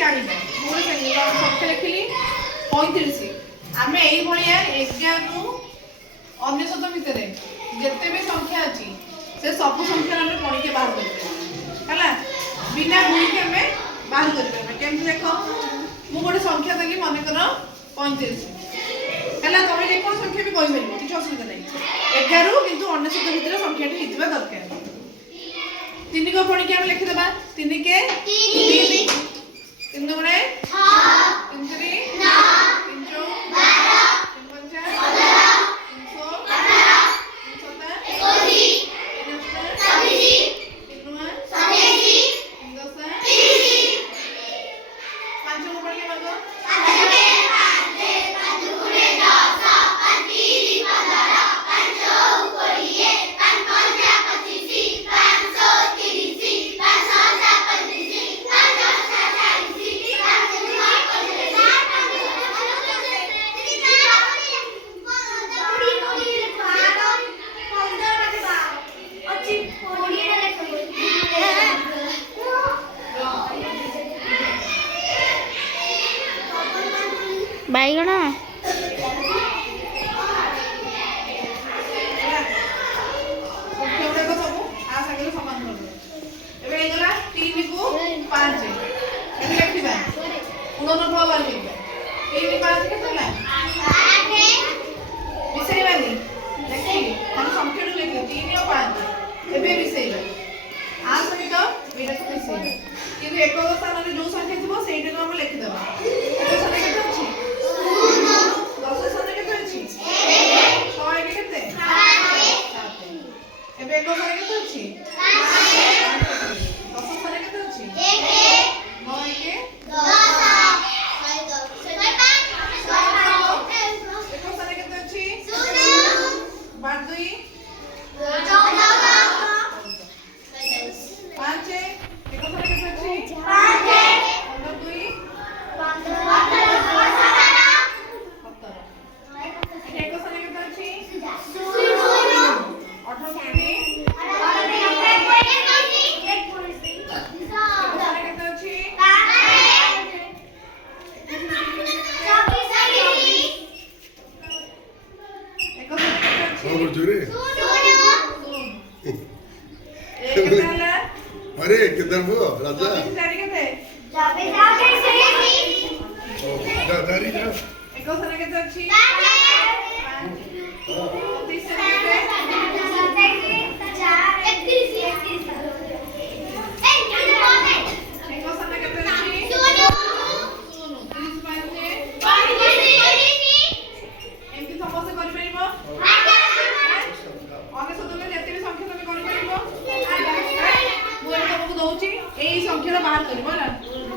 ଜାଣିବା ମୁଁ ସଂଖ୍ୟା ଲେଖିଲି 35 ଆମେ ଏଇ ଭଳିଆ 11 ରୁ 99 ଭିତରେ ଯେତେ ବି ସଂଖ୍ୟା ଅଛି से सब संख्या ଆମେ ପଣିକେ ବାହାର କରିପାରିବା ହେଲା बिना गुणिके ଆମେ ବାହାର କରିପାରିବା କେମିତି ଦେଖ ମୁଁ ଗୋଟେ ସଂଖ୍ୟା ଦେଲି ମନେ କର 35 ହେଲା ତମେ ଯେ କୋन ସଂଖ୍ୟା ବି କହି ପାରିବ କିଛି असुविधा नाही 11 किंतु 99 ଭିତରେ ସଂଖ୍ୟାଟି ହେଇଥିବା ଦରକାର 3 को पढ़ी के हम लिख देबा 3 के 3 3 गुणे 6 3 3 9 3 4 12 3 5 15 बाइगण एक स्थान जो संख्या थी से लिखिदेवा अरे किधर वो राजा दादारी जा एको सने के अछि संख्या बाहर कर